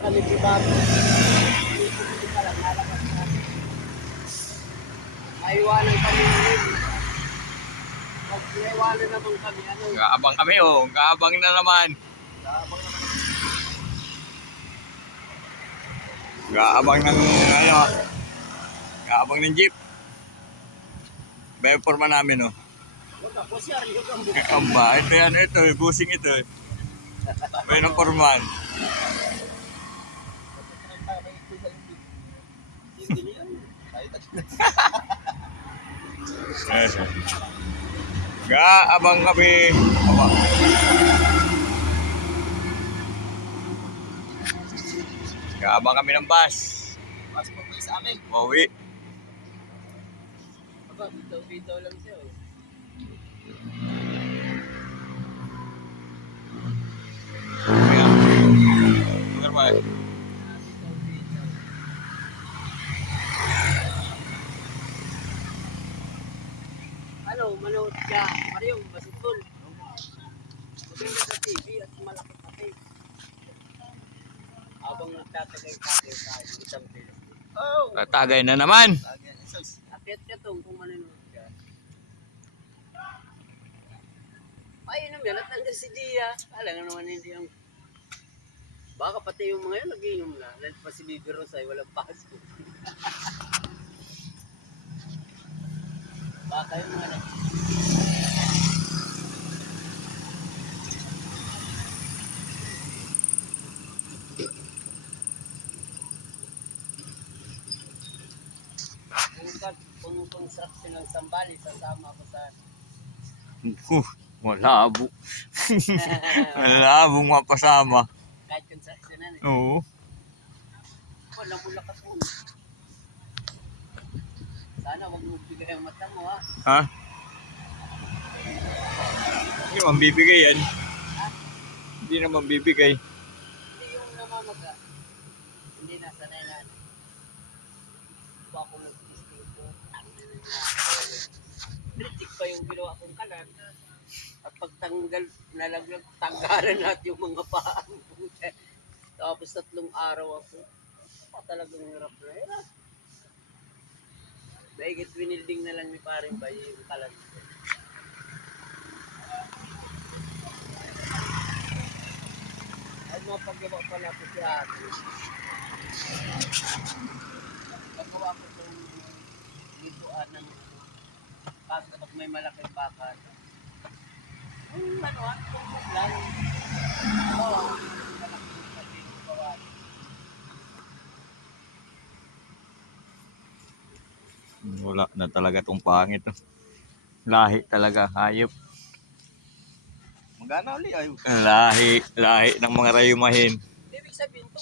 kami pribado. Hindi pa lang, nalakas na. Maiwanan kami ngayon. Pag naiwanan naman kami, ano? Gaabang kami oh. Gaabang na naman. Kaabang naman. Gaabang ng ano. Gaabang ng jeep. May forma namin oh. Huwag ka, posyar, yung ang bukas. Amba, ito yan, ito, busing ito. May ng forman. Hindi niya. Gaabang kami. Aba. Gaabang kami ng bus. Passport mo sa amin. Pauwi. Aba, bitaw-bitaw lang siya. Oh. Bener ba? Ano, manood ka, Mario, basketball. Maganda sa TV at malaki pati. Habang nagtatagay-tagay tayo, isang bilis. Oh! Tatagay na naman. Akit ka tong kung manonood ka. Painom yan at nandiyan si Gia. Alam nga naman hindi yung... Baka pati yung mga yun nag-inom na. Lalo pa si Bibi Rosay, walang paso. Baka yung mga kung construction ng Sambali, sasama ko sa... Malabo. Malabong mapasama. Kahit construction na eh. Oo. Wala mo lakas mo. Sana huwag mo bigay ang mata mo ha. Ha? Hindi naman bibigay yan. Hindi naman bibigay. Hindi yung namamaga. Hindi na sanay na. Ba ako nag-testing ko. Kritik pa yung ginawa kong kalan. At pagtanggal, nalaglag, tanggalan natin yung mga paa. Tapos 3 araw ako. Talagang hirap na hirap. Mahigit winilding na lang ni paring ba yung kalan. Ay mga paggawa pala ko si ate. Paggawa ko itong ditoan ng kaso pag may malaking bakal. Ano tungkol lang. Oo, malaking sabihin ko bawa. Wala na talaga tong pangit. Lahi talaga, hayop. Magana ulit ay. Lahi ng mga rayumahin. Ibig sabihin